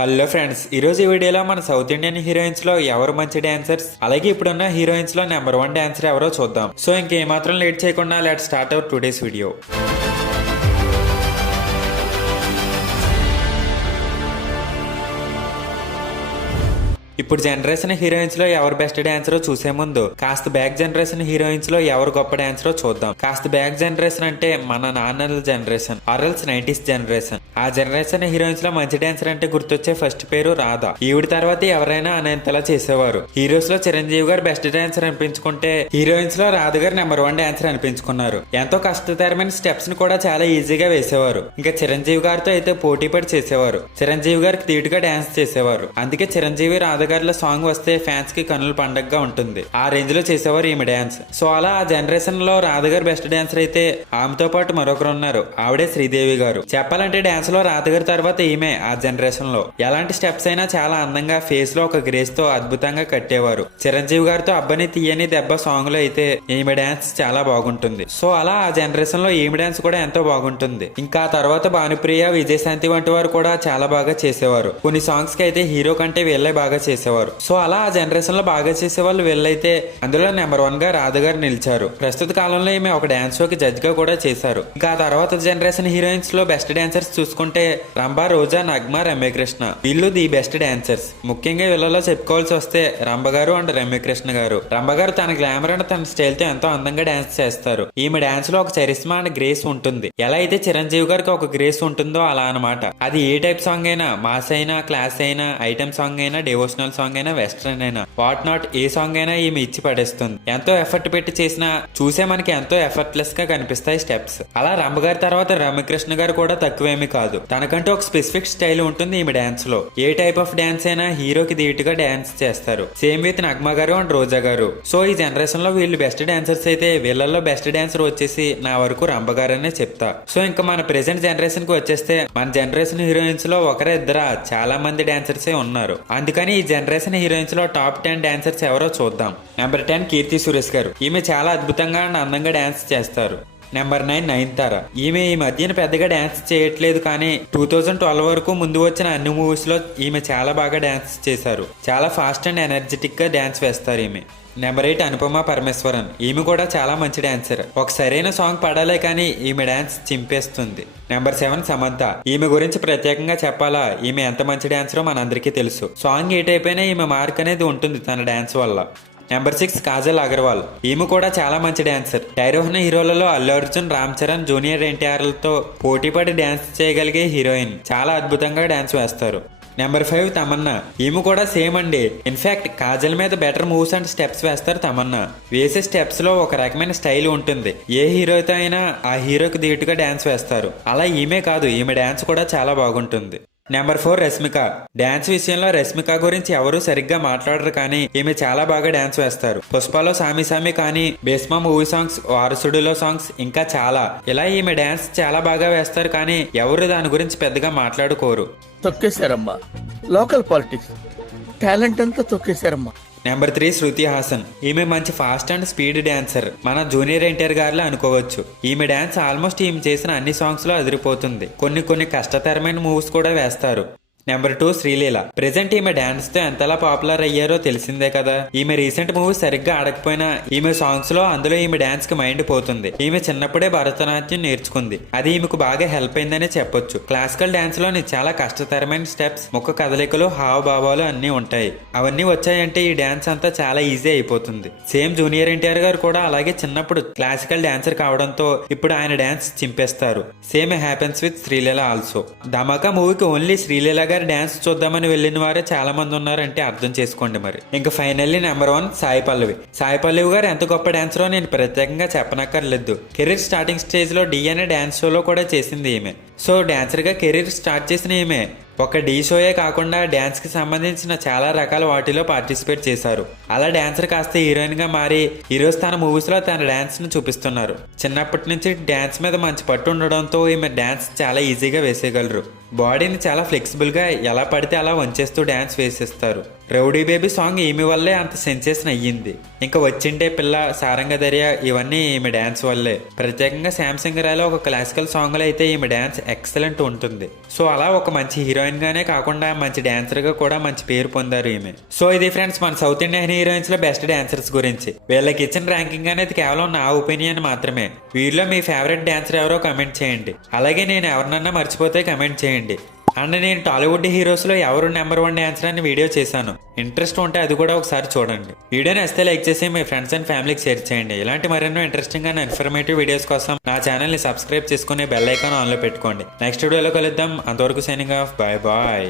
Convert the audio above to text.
Hello friends, ఈ రోజు ఈ వీడియోలో మన సౌత్ ఇండియన్ హీరోయిన్స్ లో ఎవరు మంచి డాన్సర్స్, అలాగే ఇప్పుడున్న హీరోయిన్స్ లో నెంబర్ 1 డాన్సర్ ఎవరో చూద్దాం. సో ఇంకేమాత్రం లేట్ చేయకుండా let's start our today's video. ఇప్పుడు జనరేషన్ హీరోయిన్స్ లో ఎవరు బెస్ట్ డాన్సరో చూసే ముందు కాస్త బ్యాక్ జనరేషన్ హీరోయిన్స్ లో ఎవరు గొప్ప డాన్సరో చూద్దాం. కాస్త బ్యాక్ జనరేషన్ అంటే మన నాన్నల జనరేషన్ ఆర్ఎల్స్ 90s జనరేషన్. ఆ జనరేషన్ హీరోయిన్స్ లో మంచి డాన్సర్ అంటే గుర్తొచ్చే ఫస్ట్ పేరు రాధ. ఈవిడ తర్వాత ఎవరైనా అనేంతలా చేసేవారు. హీరోస్ లో చిరంజీవి గారు బెస్ట్ డాన్సర్ అనిపించుకుంటే హీరోయిన్స్ లో రాధ గారు నెంబర్ 1 డాన్సర్ అనిపించుకున్నారు. ఎంతో కష్టతరమైన స్టెప్స్ ని కూడా చాలా ఈజీగా వేసేవారు. ఇంకా చిరంజీవి గారితో అయితే పోటీ పడి చేసేవారు. చిరంజీవి గారికి ధీటుగా డాన్స్ చేసేవారు. అందుకే చిరంజీవి రాధ గారిలో సాంగ్ వస్తే ఫ్యాన్స్ కి కన్నుల పండగగా ఉంటుంది. ఆ రేంజ్ లో చేసేవారు ఈమె డాన్స్. సో అలా ఆ జనరేషన్ లో రాధ గారు బెస్ట్ డాన్సర్ అయితే ఆమెతో పాటు మరొకరు ఉన్నారు, ఆవిడే శ్రీదేవి గారు. చెప్పాలంటే డాన్స్ లో రాధ గారి తర్వాత ఈమె ఆ జనరేషన్ లో ఎలాంటి స్టెప్స్ అయినా చాలా అందంగా ఫేస్ లో ఒక గ్రేస్ తో అద్భుతంగా కట్టేవారు. చిరంజీవి గారితో అబ్బని తీయని దెబ్బ సాంగ్ లో అయితే ఈమె డాన్స్ చాలా బాగుంటుంది. సో అలా ఆ జనరేషన్ లో ఈమె డాన్స్ కూడా ఎంతో బాగుంటుంది. ఇంకా తర్వాత భానుప్రియ, విజయశాంతి వంటి వారు కూడా చాలా బాగా చేసేవారు. కొన్ని సాంగ్స్ కి అయితే హీరో కంటే వీళ్ళే బాగా చేసేవారు. సో అలా ఆ జనరేషన్ లో బాగా చేసే వాళ్ళు వీళ్ళైతే అందులో నెంబర్ 1 గా రాధ గారు నిలిచారు. ప్రస్తుత కాలంలో ఈమె ఒక డాన్స్ షోకి జడ్జ్ గా కూడా చేశారు. ఇంకా ఆ తర్వాత జనరేషన్ హీరోయిన్స్ లో బెస్ట్ డాన్సర్స్ చూసుకుంటే రంభ, రోజా, నగ్మ, రమ్యకృష్ణ వీళ్ళు ది బెస్ట్ డాన్సర్స్. ముఖ్యంగా వీళ్ళలో చెప్పుకోవాల్సి వస్తే రంభ గారు అండ్ రమ్యకృష్ణ గారు. రంభ గారు తన గ్లామర్ అండ్ తన స్టైల్ తో ఎంతో అందంగా డాన్స్ చేస్తారు. ఈమె డాన్స్ లో ఒక చరిస్మా అండ్ గ్రేస్ ఉంటుంది. ఎలా అయితే చిరంజీవి గారికి ఒక గ్రేస్ ఉంటుందో అలా అనమాట. అది ఏ టైప్ సాంగ్ అయినా, మాస్ అయినా, క్లాస్ అయినా, ఐటమ్ సాంగ్ అయినా, డివోషనల్ సాంగ్ అయినా, వెస్ట్రన్ అయినా, వాట్ నాట్ ఏ సాంగ్ అయినా ఈమె ఇచ్చి పడేస్తుంది. ఎంతో ఎఫర్ట్ పెట్టి చేసినా చూసే మనకి ఎంతో ఎఫర్ట్లెస్ గా కనిపిస్తాయి స్టెప్స్. అలా రంభ గారి తర్వాత రమ్యకృష్ణ గారు కూడా తక్కువేమీ కాదు. తనకంటూ ఒక స్పెసిఫిక్ స్టైల్ ఉంటుంది ఈమె డాన్స్ లో. ఏ టైప్ ఆఫ్ డాన్స్ అయినా హీరోకి ధీటుగా డాన్స్ చేస్తారు. సేమ్ విత్ నగ్మ గారు అండ్ రోజా గారు. సో ఈ జనరేషన్ లో వీళ్ళు బెస్ట్ డాన్సర్స్ అయితే వీళ్ళల్లో బెస్ట్ డాన్సర్ వచ్చేసి నా వరకు రంభ గారనే చెప్తా. సో ఇంకా మన ప్రెసెంట్ జనరేషన్ కి వచ్చేస్తే మన జనరేషన్ హీరోయిన్స్ లో ఒకరే ఇద్దరా చాలా మంది డాన్సర్సే ఉన్నారు. అందుకని ఈ జనరేషన్ హీరోయిన్స్ లో టాప్ 10 డాన్సర్స్ ఎవరో చూద్దాం. నెంబర్ 10 కీర్తి సురేష్ గారు. ఈమె చాలా అద్భుతంగా అండ్ అందంగా డాన్స్ చేస్తారు. నెంబర్ 9 నయనతార. ఈమె ఈ మధ్యన పెద్దగా డాన్స్ చేయట్లేదు, కానీ 2012 వరకు ముందు వచ్చిన అన్ని మూవీస్ లో ఈమె చాలా బాగా డాన్స్ చేశారు. చాలా ఫాస్ట్ అండ్ ఎనర్జెటిక్ గా డాన్స్ వేస్తారు ఈమె. నెంబర్ 8 అనుపమ పరమేశ్వరన్. ఈమె కూడా చాలా మంచి డాన్సర్. ఒక సరైన సాంగ్ పడాలే కానీ ఈమె డాన్స్ చింపేస్తుంది. నెంబర్ 7 సమంత. ఈమె గురించి ప్రత్యేకంగా చెప్పాలా, ఈమె ఎంత మంచి డాన్సరో మనందరికీ తెలుసు. సాంగ్ ఏ టైప్ అయినా ఈమె మార్క్ అనేది ఉంటుంది తన డాన్స్ వల్ల. నెంబర్ 6 కాజల్ అగర్వాల్. ఈమె కూడా చాలా మంచి డాన్సర్. టైరోహన హీరోలలో అల్లు అర్జున్, రామ్ చరణ్, జూనియర్ ఎన్టీఆర్లతో పోటీపడి డాన్స్ చేయగలిగే హీరోయిన్. చాలా అద్భుతంగా డాన్స్ వేస్తారు. నెంబర్ 5 తమన్నా. ఈమె కూడా సేమ్ అండి. ఇన్ఫాక్ట్ కాజల్ మీద బెటర్ మూవ్స్ అండ్ స్టెప్స్ వేస్తారు తమన్నా. వేసే స్టెప్స్ లో ఒక రకమైన స్టైల్ ఉంటుంది. ఏ హీరోతో అయినా ఆ హీరోకి ధీటుగా డాన్స్ వేస్తారు. అలా ఈమె కాదు, ఈమె డాన్స్ కూడా చాలా బాగుంటుంది. నెంబర్ 4 రష్మిక. డాన్స్ విషయంలో రష్మిక గురించి ఎవరు సరిగ్గా మాట్లాడరు, కానీ ఈమె చాలా బాగా డాన్స్ వేస్తారు. పుష్పలో సామి సామి కానీ, భీష్మ మూవీ సాంగ్స్, వారసుడిలో సాంగ్స్, ఇంకా చాలా. ఇలా ఈమె డాన్స్ చాలా బాగా వేస్తారు, కానీ ఎవరు దాని గురించి పెద్దగా మాట్లాడుకోరు. తొక్కేశారమ్మా, లోకల్ పాలిటిక్స్ టాలెంట్ అంతా తొక్కేశారమ్మా. నెంబర్ 3 శృతి హాసన్. ఈమె మంచి ఫాస్ట్ అండ్ స్పీడ్ డాన్సర్. మన జూనియర్ ఎన్టీఆర్ గారిలో అనుకోవచ్చు. ఈమె డాన్స్ ఆల్మోస్ట్ ఈమె చేసిన అన్ని సాంగ్స్ లో అదిరిపోతుంది. కొన్ని కష్టతరమైన మూవ్స్ కూడా వేస్తారు. నెంబర్ 2 శ్రీలీల. ప్రెసెంట్ ఈమె డాన్స్ తో ఎంతలా పాపులర్ అయ్యారో తెలిసిందే కదా. ఈమె రీసెంట్ మూవీ సరిగ్గా ఆడకపోయినా ఈమె సాంగ్స్ లో అందులో ఈమె డాన్స్ కి మైండ్ పోతుంది. ఈమె చిన్నప్పుడే భరతనాట్యం నేర్చుకుంది. అది ఈమెకు బాగా హెల్ప్ అయిందనే చెప్పొచ్చు. క్లాసికల్ డాన్స్ లోని చాలా కష్టతరమైన స్టెప్స్, ముఖ కదలికలు, హావభావాలు అన్ని ఉంటాయి. అవన్నీ వచ్చాయంటే ఈ డాన్స్ అంతా చాలా ఈజీ అయిపోతుంది. సేమ్ జూనియర్ ఎన్టీఆర్ గారు కూడా అలాగే చిన్నప్పుడు క్లాసికల్ డాన్సర్ కావడంతో ఇప్పుడు ఆయన డాన్స్ చింపేస్తారు. Same happens with Sreeleela also. Dhamaka మూవీకి ఓన్లీ శ్రీలీల గారి డాన్స్ చూద్దామని వెళ్ళిన వారే చాలా మంది ఉన్నారంటే అర్థం చేసుకోండి మరి. ఇంకా ఫైనల్లీ నెంబర్ 1 సాయి పల్లవి. సాయి పల్లవి గారు ఎంత గొప్ప డాన్సరో నేను ప్రత్యేకంగా చెప్పనక్కర్లేదు. కెరీర్ స్టార్టింగ్ స్టేజ్ లో డి అనే డాన్స్ షోలో కూడా చేసింది ఈమె. సో డాన్సర్ గా కెరీర్ స్టార్ట్ చేసిన ఈమె ఒక డి షోయే కాకుండా డాన్స్ కి సంబంధించిన చాలా రకాల వాటిలో పార్టిసిపేట్ చేశారు. అలా డాన్సర్ కాస్త హీరోయిన్ గా మారి ఈరోజు తన మూవీస్ లో తన డాన్స్ ను చూపిస్తున్నారు. చిన్నప్పటి నుంచి డాన్స్ మీద మంచి పట్టు ఉండడంతో ఈమె డాన్స్ చాలా ఈజీగా వేసేయగలరు. బాడీని చాలా ఫ్లెక్సిబుల్ గా ఎలా పడితే అలా వంచేస్తూ డాన్స్ వేసేస్తారు. రౌడీ బేబీ సాంగ్ ఈమె వల్లే అంత సెన్సేషన్ అయ్యింది. ఇంకా వచ్చిండే పిల్ల, సారంగ దర్యా ఇవన్నీ ఈమె డాన్స్ వల్లే. ప్రత్యేకంగా శాంసంగ్ రాయలో ఒక క్లాసికల్ సాంగ్ లో అయితే ఈమె డాన్స్ ఎక్సలెంట్ ఉంటుంది. సో అలా ఒక మంచి హీరోయిన్ గానే కాకుండా మంచి డాన్సర్ గా కూడా మంచి పేరు పొందారు ఈమె. సో ఇది ఫ్రెండ్స్ మన సౌత్ ఇండియన్ హీరోయిన్స్ లో బెస్ట్ డాన్సర్స్ గురించి. వీళ్ళకి ఇచ్చిన ర్యాంకింగ్ అనేది కేవలం నా ఒపీనియన్ మాత్రమే. వీరిలో మీ ఫేవరెట్ డాన్సర్ ఎవరో కమెంట్ చేయండి. అలాగే నేను ఎవరినన్నా మర్చిపోతే కమెంట్ చేయండి. అండ్ నేను టాలీవుడ్ హీరోస్ లో ఎవరు నెంబర్ 1 డాన్సర్ అని వీడియో చేశాను. ఇంట్రెస్ట్ ఉంటే అది కూడా ఒకసారి చూడండి. వీడియోని వస్తే లైక్ చేసి మీ ఫ్రెండ్స్ అండ్ ఫ్యామిలీకి షేర్ చేయండి. ఇలాంటి మరెన్నో ఇంట్రెస్టింగ్ అండ్ ఇన్ఫర్మేటివ్ వీడియోస్ కోసం నా ఛానల్ ని సబ్స్క్రైబ్ చేసుకుని బెల్ ఐకాన్ ఆన్ లో పెట్టుకోండి. నెక్స్ట్ వీడియోలో కలుద్దాం. అంతవరకు సైనింగ్ ఆఫ్. Bye bye.